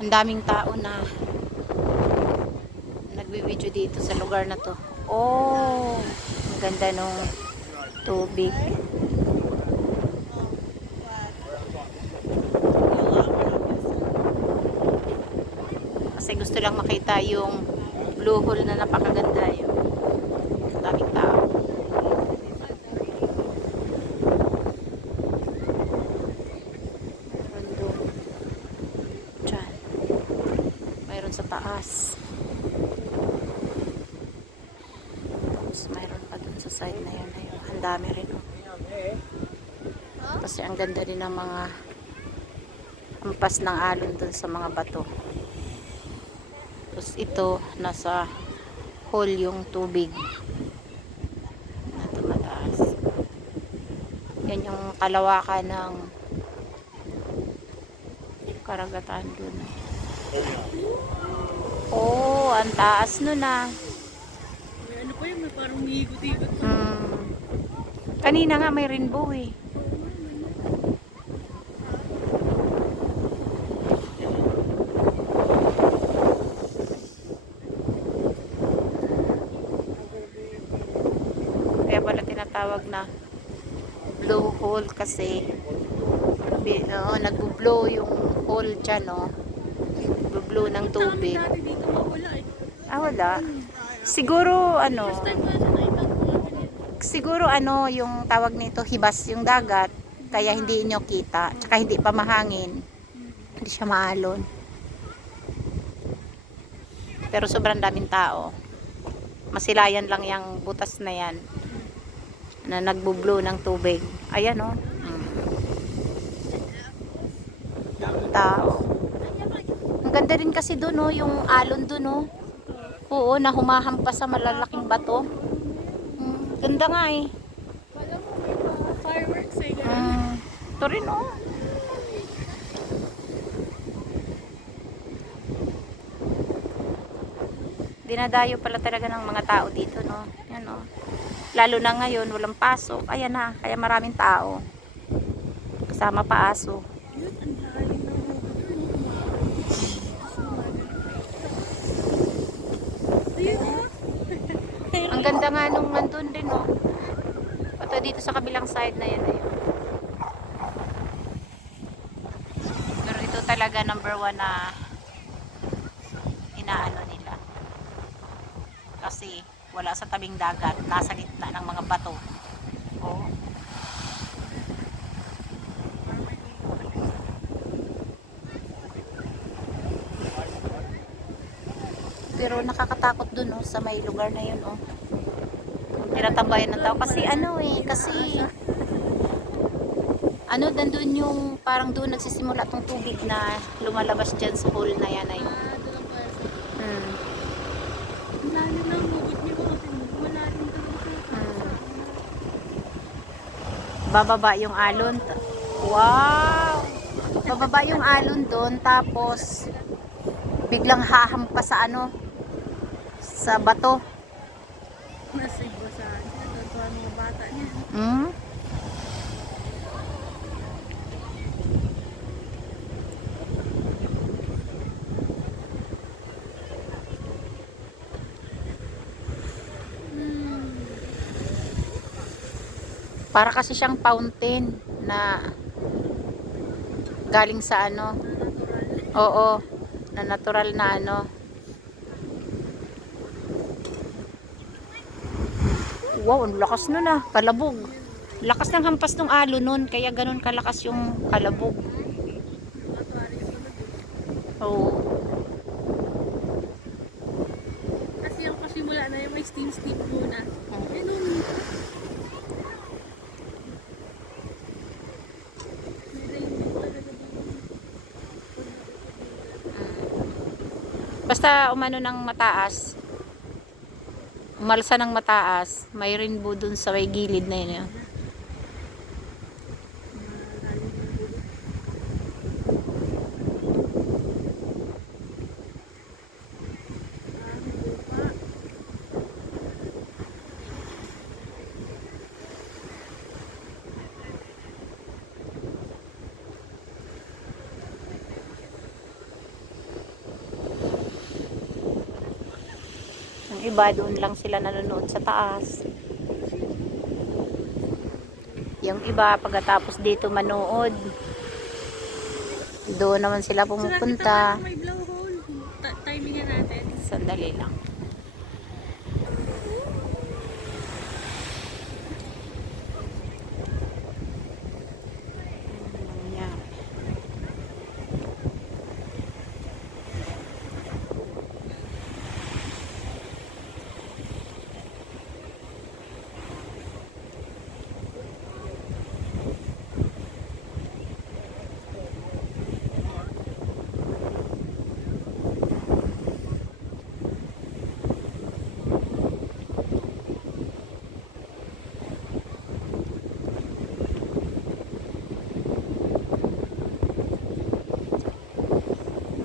Ang daming tao na nagbi-video dito sa lugar na to. Oh, ang ganda nung tubig. Kasi gusto lang makita yung blue hole na napakaganda yun. Ang daming tao. Meron doon. Diyan. Mayroon sa taas. Tapos mayroon pa dun sa side na yun. Ang dami rin. Oh. Kasi ang ganda din ng mga ampas ng alon dun sa mga bato. Tapos ito, nasa hole yung tubig na tumataas. Yan yung kalawakan ng karagatan dun. Oh, ang taas nun ah. May ano pa yun, may parang umiikot-ikot. Kanina nga may rainbow eh. Kaya pala tinatawag na blue hole kasi nagbo-blow yung hole dyan, no? Nagbo-blow ng tubig. Dati dito mawala eh. Ah, wala. Siguro, First time na sa nakita ko ganyan. siguro yung tawag nito, hibas yung dagat. Kaya hindi inyo kita. Tsaka hindi pa mahangin. Hindi siya maalon. Pero sobrang daming tao. Masilayan lang yung butas na yan. Na nagbo-blow ng tubig. Ayan, oh. Tao. Ang ganda rin kasi doon, oh, yung alon doon, oh. Oo, na humahampas sa malalaking bato. Ganda nga eh. Wala mo may mga fireworks eh. Ganun. Ito rin, oh. Dinadayo pala talaga ng mga tao dito, no? Yan, oh. Lalo na ngayon, walang pasok. Ayan na, kaya maraming tao. Kasama pa aso. Yun, ang lalim ng Ang ganda nga nung nandun din, oh. Ito dito sa kabilang side na yan, ayun. Pero ito talaga number 1 na inaano nila. Kasi wala sa tabing dagat, nasa gitna ng mga bato. Oh. Pero nakakatakot dun, oh, sa may lugar na yun, oh. Tinatambayan ng tao kasi nandun yung parang doon nagsisimula tong tubig na lumalabas dyan sa hole na yan ay. doon pa sa Hmm. ang lalim ng hugot niyo ko kasi malalim talaga sa Bababa yung alon. Wow! Bababa yung alon doon tapos biglang hahampas sa sa bato. nasa iba sa totoo mga bata niya. Hmm? Para kasi siyang fountain na galing sa Oo, na natural na Wow, ang lakas nun ah, kalabog. Lakas ng hampas ng alon nun, kaya ganun kalakas yung kalabog. Oo. Kasi yung pasimula na yung may steam muna. Ganun. Basta umano ng mataas, umalsa ng mataas, may rainbow dun sa may gilid na yun. iba doon lang sila nanonood sa taas. Yung iba pagkatapos dito manood, doon naman sila So, nakita pumupunta. ko may blowhole. Timingan natin. Sandali lang. Ayan.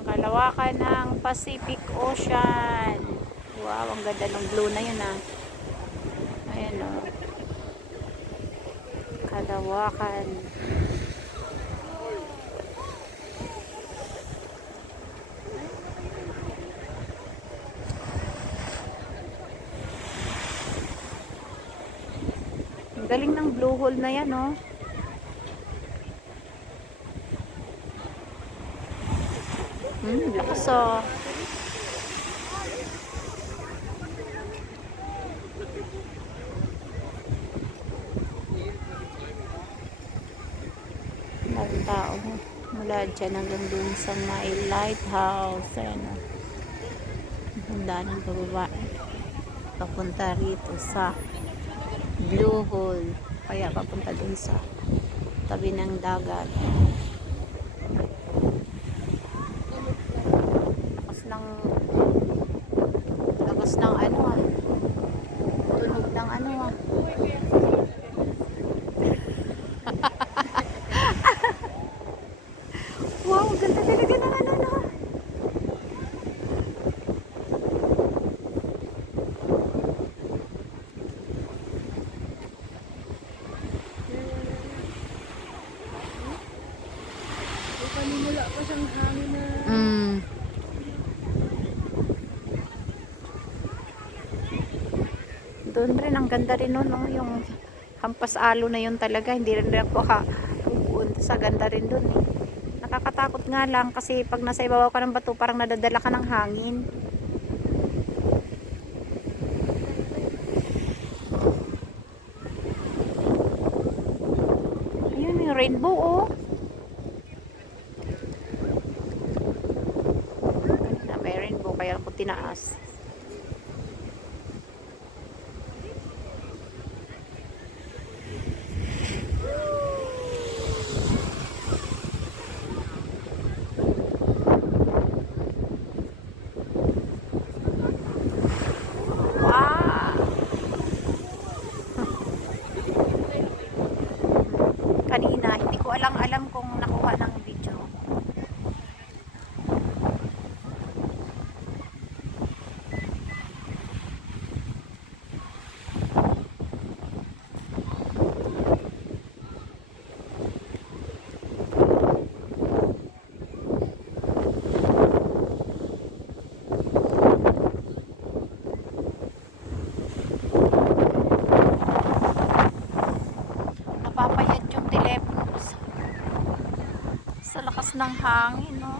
Kalawakan ng Pacific Ocean. Wow, ang ganda ng blue na yun ah. Ayan o. Kalawakan. Ang galing ng blue hole na yan oh. Lakas oh. Maraming tao mula dyan hanggang dun sa may lighthouse. Ayan o. Handa ng babae papunta rito sa blue hole, kaya papunta dun sa tabi ng dagat. Lakas ng ano ah, tunog ng ano ah. Wow, ganda talaga ng ano na. Panimula pa siyang hangin na. Doon rin, ang ganda rin nun, no? Yung hampas alo na yun talaga. Hindi rin ako upuan sa ganda rin doon eh. Nakakatakot nga lang kasi pag nasa ibabaw ka ng bato, parang nadadala ka ng hangin. Ayun, yung rainbow oh. May rainbow kaya ako tinaas. Kanina, hindi ko alam kung nakuha ng video. Napapayad yung telepono ko sa lakas ng hangin, no?